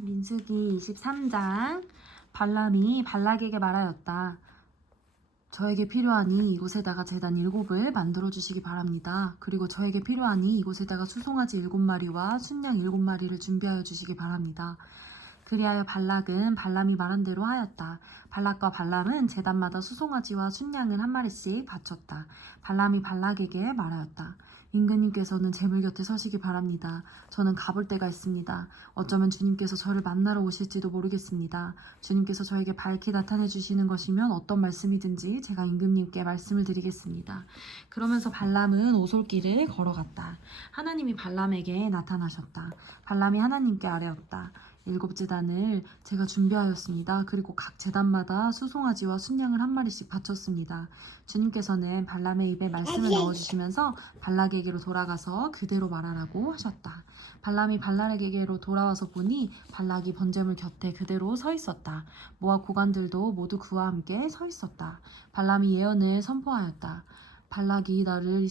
민수기 23장. 발람이 발락에게 말하였다. 저에게 필요하니 이곳에다가 제단 7을 만들어 주시기 바랍니다. 그리고 저에게 필요하니 이곳에다가 수송아지 7마리와 순양 7마리를 준비하여 주시기 바랍니다. 그리하여 발락은 발람이 말한 대로 하였다. 발락과 발람은 제단마다 수송아지와 순양을 한 마리씩 바쳤다. 발람이 발락에게 말하였다. 임금님께서는 제물 곁에 서시기 바랍니다. 저는 가볼 데가 있습니다. 어쩌면 주님께서 저를 만나러 오실지도 모르겠습니다. 주님께서 저에게 밝히 나타내 주시는 것이면 어떤 말씀이든지 제가 임금님께 말씀을 드리겠습니다. 그러면서 발람은 오솔길을 걸어갔다. 하나님이 발람에게 나타나셨다. 발람이 하나님께 아뢰었다. 7제단을 제가 준비하였습니다. 그리고 각 제단마다 수송아지와 순양을 한 마리씩 바쳤습니다. 주님께서는 발람의 입에 말씀을 넣어주시면서 발락에게로 돌아가서 그대로 말하라고 하셨다. 발람이 발락에게로 돌아와서 보니 발락이 번제물 곁에 그대로 서 있었다. 모압 고관들도 모두 그와 함께 서 있었다. 발람이 예언을 선포하였다. 발락이 나를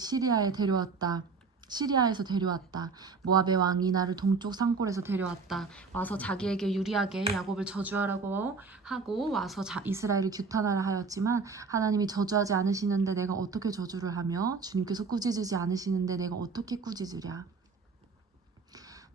시리아에서 데려왔다. 모압의 왕이 나를 동쪽 산골에서 데려왔다. 와서 자기에게 유리하게 야곱을 저주하라고 하고 와서 이스라엘을 규탄하라 하였지만 하나님이 저주하지 않으시는데 내가 어떻게 저주를 하며 주님께서 꾸짖으지 않으시는데 내가 어떻게 꾸짖으랴.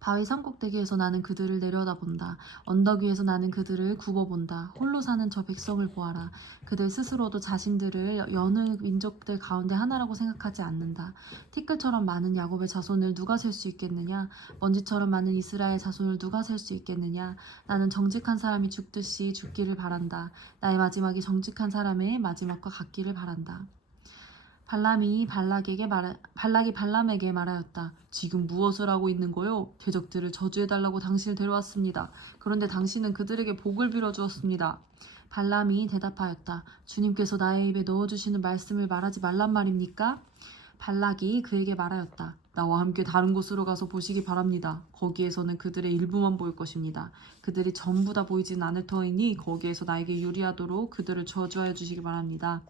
바위 산꼭대기에서 나는 그들을 내려다본다. 언덕 위에서 나는 그들을 굽어본다. 홀로 사는 저 백성을 보아라. 그들 스스로도 자신들을 여느 민족들 가운데 하나라고 생각하지 않는다. 티끌처럼 많은 야곱의 자손을 누가 셀 수 있겠느냐? 먼지처럼 많은 이스라엘 자손을 누가 셀 수 있겠느냐? 나는 정직한 사람이 죽듯이 죽기를 바란다. 나의 마지막이 정직한 사람의 마지막과 같기를 바란다. 발락이 발람에게 말하였다. 지금 무엇을 하고 있는 거요? 대적들을 저주해달라고 당신을 데려왔습니다. 그런데 당신은 그들에게 복을 빌어주었습니다. 발람이 대답하였다. 주님께서 나의 입에 넣어주시는 말씀을 말하지 말란 말입니까? 발락이 그에게 말하였다. 나와 함께 다른 곳으로 가서 보시기 바랍니다. 거기에서는 그들의 일부만 보일 것입니다. 그들이 전부 다 보이진 않을 터이니 거기에서 나에게 유리하도록 그들을 저주하여 주시기 바랍니다.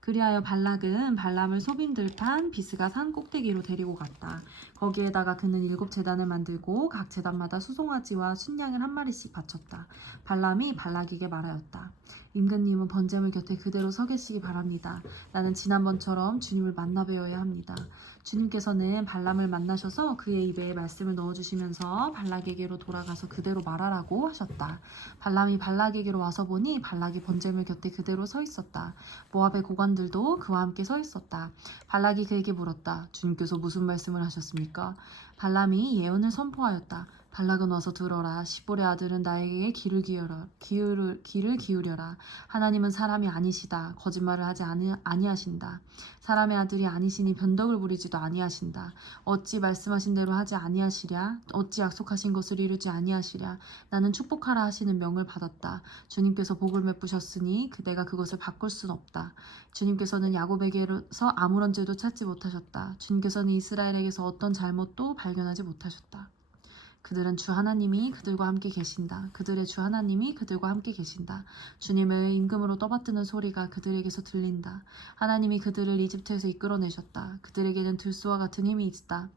그리하여 발락은 발람을 소빈들판 비스가 산 꼭대기로 데리고 갔다. 거기에다가 그는 7제단을 만들고 각 제단마다 수송아지와 순양을 한 마리씩 바쳤다. 발람이 발락에게 말하였다. 임금님은 번제물 곁에 그대로 서 계시기 바랍니다. 나는 지난번처럼 주님을 만나 뵈어야 합니다. 주님께서는 발람을 만나셔서 그의 입에 말씀을 넣어주시면서 발락에게로 돌아가서 그대로 말하라고 하셨다. 발람이 발락에게로 와서 보니 발락이 번제물 곁에 그대로 서 있었다. 모압의 고관들도 그와 함께 서 있었다. 발락이 그에게 물었다. 주님께서 무슨 말씀을 하셨습니까? 발람이 예언을 선포하였다. 발락은 와서 들어라. 시볼의 아들은 나에게 귀를 기울여라. 하나님은 사람이 아니시다. 거짓말을 하지 아니하신다. 사람의 아들이 아니시니 변덕을 부리지도 아니하신다. 어찌 말씀하신 대로 하지 아니하시랴? 어찌 약속하신 것을 이루지 아니하시랴? 나는 축복하라 하시는 명을 받았다. 주님께서 복을 베푸셨으니 내가 그것을 바꿀 순 없다. 주님께서는 야곱에게서 아무런 죄도 찾지 못하셨다. 주님께서는 이스라엘에게서 어떤 잘못도 발견하지 못하셨다. 그들은 주 하나님이 그들과 함께 계신다. 그들의 주 하나님이 그들과 함께 계신다. 주님의 임금으로 떠받드는 소리가 그들에게서 들린다. 하나님이 그들을 이집트에서 이끌어내셨다. 그들에게는 들소와 같은 힘이 있다.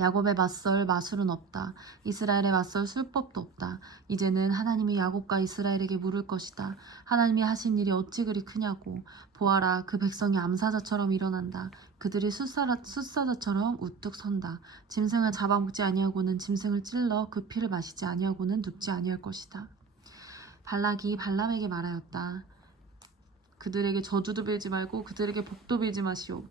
야곱에 맞설 마술은 없다. 이스라엘에 맞설 술법도 없다. 이제는 하나님이 야곱과 이스라엘에게 물을 것이다. 하나님이 하신 일이 어찌 그리 크냐고. 보아라, 그 백성이 암사자처럼 일어난다. 그들이 숫사자처럼 우뚝 선다. 짐승을 잡아먹지 아니하고는 짐승을 찔러 그 피를 마시지 아니하고는 눕지 아니할 것이다. 발락이 발람에게 말하였다. 그들에게 저주도 빌지 말고 그들에게 복도 빌지 마시오.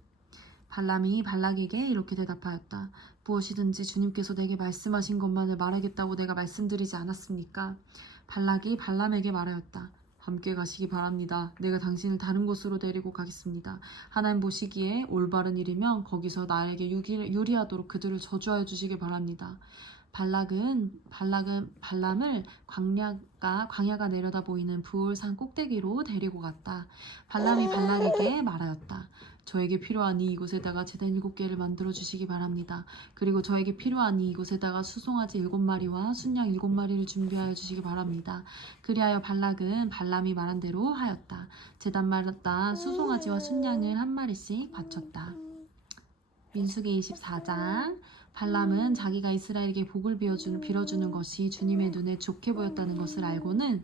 발람이 발락에게 이렇게 대답하였다. 무엇이든지 주님께서 내게 말씀하신 것만을 말하겠다고 내가 말씀드리지 않았습니까? 발락이 발람에게 말하였다. 함께 가시기 바랍니다. 내가 당신을 다른 곳으로 데리고 가겠습니다. 하나님 보시기에 올바른 일이면 거기서 나에게 유리하도록 그들을 저주하여 주시기 바랍니다. 발람을 광야가 내려다 보이는 부울산 꼭대기로 데리고 갔다. 발람이 발락에게 말하였다. 저에게 필요하니 이곳에다가 제단 7개를 만들어 주시기 바랍니다. 그리고 저에게 필요하니 이곳에다가 수송아지 7마리와 순양 7마리를 준비하여 주시기 바랍니다. 그리하여 발락은 발람이 말한 대로 하였다. 제단마다 수송아지와 순양을 한 마리씩 바쳤다. 민수기 24장. 발람은 자기가 이스라엘에게 복을 빌어주는 것이 주님의 눈에 좋게 보였다는 것을 알고는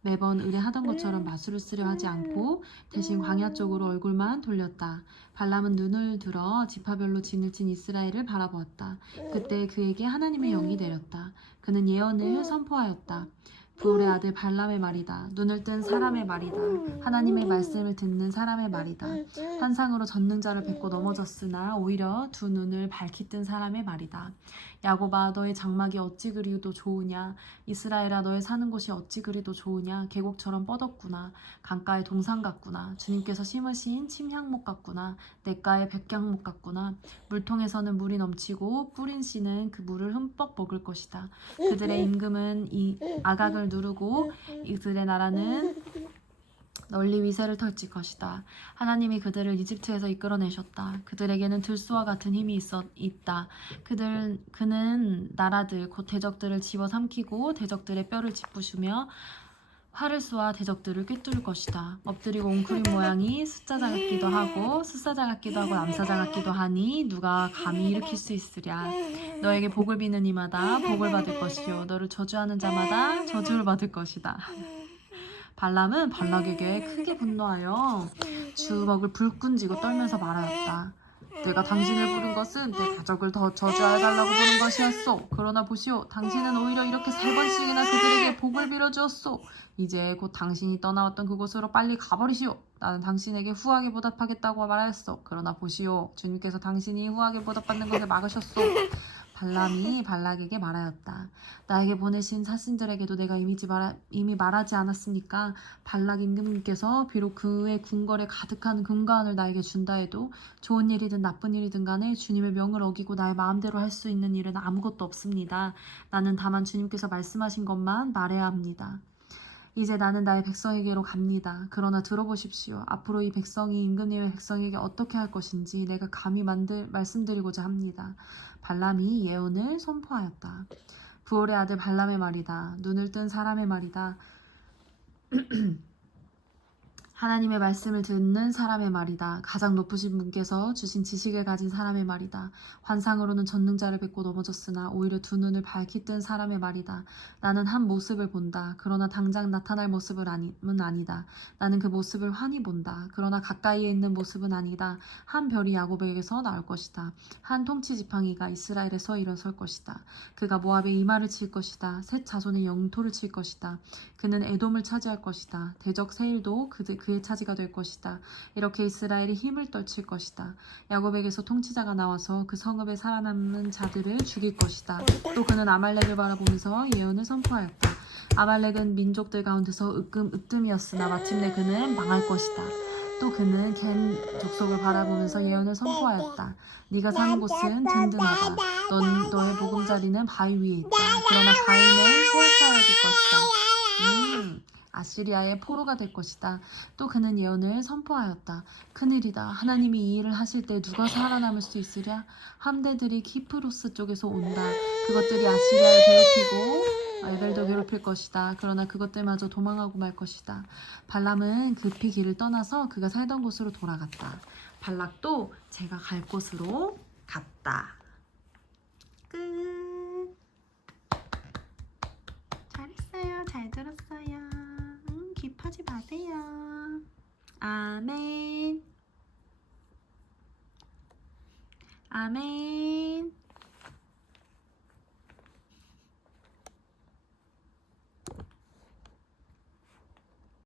매번 의뢰하던 것처럼 마술을 쓰려 하지 않고 대신 광야 쪽으로 얼굴만 돌렸다. 발람은 눈을 들어 지파별로 진을 친 이스라엘을 바라보았다. 그때 그에게 하나님의 영이 내렸다. 그는 예언을 선포하였다. 부올의 아들 발람의 말이다. 눈을 뜬 사람의 말이다. 하나님의 말씀을 듣는 사람의 말이다. 환상으로 전능자를 뵙고 넘어졌으나 오히려 두 눈을 밝히 뜬 사람의 말이다. 야곱아, 너의 장막이 어찌 그리도 좋으냐. 이스라엘아, 너의 사는 곳이 어찌 그리도 좋으냐. 계곡처럼 뻗었구나. 강가의 동산 같구나. 주님께서 심으신 침향목 같구나. 냇가의 백향목 같구나. 물통에서는 물이 넘치고 뿌린 씨는 그 물을 흠뻑 먹을 것이다. 그들의 임금은 이 아각을 누르고 이들의 나라는 널리 위세를 펼칠 것이다. 하나님이 그들을 이집트에서 이끌어내셨다. 그들에게는 들소와 같은 힘이 있다. 그는 나라들 곧 대적들을 집어삼키고 대적들의 뼈를 짚부수며 활을 쏘아 대적들을 꿰뚫을 것이다. 엎드리고 웅크린 모양이 숫자자 같기도 하고 숫사자 같기도 하고 남사자 같기도 하니 누가 감히 일으킬 수 있으랴. 너에게 복을 비는 이마다 복을 받을 것이요 너를 저주하는 자마다 저주를 받을 것이다. 발람은 발락에게 크게 분노하여 주먹을 불끈 쥐고 떨면서 말하였다. 내가 당신을 부른 것은 내 가족을 더 저주하여달라고 부른 것이었소. 그러나 보시오, 당신은 오히려 이렇게 3번씩이나 그들에게 복을 빌어주었소. 이제 곧 당신이 떠나왔던 그곳으로 빨리 가버리시오. 나는 당신에게 후하게 보답하겠다고 말하였소. 그러나 보시오, 주님께서 당신이 후하게 보답받는 것을 막으셨소. 발람이 발락에게 말하였다. 나에게 보내신 사신들에게도 내가 이미 말하지 않았습니까? 발락 임금님께서 비록 그의 궁궐에 가득한 금관을 나에게 준다 해도 좋은 일이든 나쁜 일이든 간에 주님의 명을 어기고 나의 마음대로 할 수 있는 일은 아무것도 없습니다. 나는 다만 주님께서 말씀하신 것만 말해야 합니다. 이제 나는 나의 백성에게로 갑니다. 그러나 들어보십시오. 앞으로 이 백성이 임금님의 백성에게 어떻게 할 것인지 내가 감히 말씀드리고자 합니다. 발람이 예언을 선포하였다. 부올의 아들 발람의 말이다. 눈을 뜬 사람의 말이다. 하나님의 말씀을 듣는 사람의 말이다. 가장 높으신 분께서 주신 지식을 가진 사람의 말이다. 환상으로는 전능자를 뵙고 넘어졌으나 오히려 두 눈을 밝히 뜬 사람의 말이다. 나는 한 모습을 본다. 그러나 당장 나타날 모습은 아니다. 나는 그 모습을 환히 본다. 그러나 가까이에 있는 모습은 아니다. 한 별이 야곱에게서 나올 것이다. 한 통치 지팡이가 이스라엘에서 일어설 것이다. 그가 모압의 이마를 칠 것이다. 셋 자손의 영토를 칠 것이다. 그는 에돔을 차지할 것이다. 대적 세일도 그의 차지가 될 것이다. 이렇게 이스라엘이 힘을 떨칠 것이다. 야곱에게서 통치자가 나와서 그 성읍에 살아남은 자들을 죽일 것이다. 또 그는 아말렉을 바라보면서 예언을 선포하였다. 아말렉은 민족들 가운데서 으뜸이었으나 마침내 그는 망할 것이다. 또 그는 겐 족속을 바라보면서 예언을 선포하였다. 네가 사는 곳은 든든하다. 너의 보금자리는 바위 위에 있다. 그러나 바위는 소활가야 될 것이다. 아시리아의 포로가 될 것이다. 또 그는 예언을 선포하였다. 큰일이다. 하나님이 이 일을 하실 때 누가 살아남을 수 있으랴? 함대들이 키프로스 쪽에서 온다. 그것들이 아시리아를 괴롭히고 에벨도 괴롭힐 것이다. 그러나 그것들마저 도망하고 말 것이다. 발람은 급히 길을 떠나서 그가 살던 곳으로 돌아갔다. 발락도 제가 갈 곳으로 갔다. 끝. 잘했어요. 잘 들었어요. 기파지 마세요. 아멘. 아멘.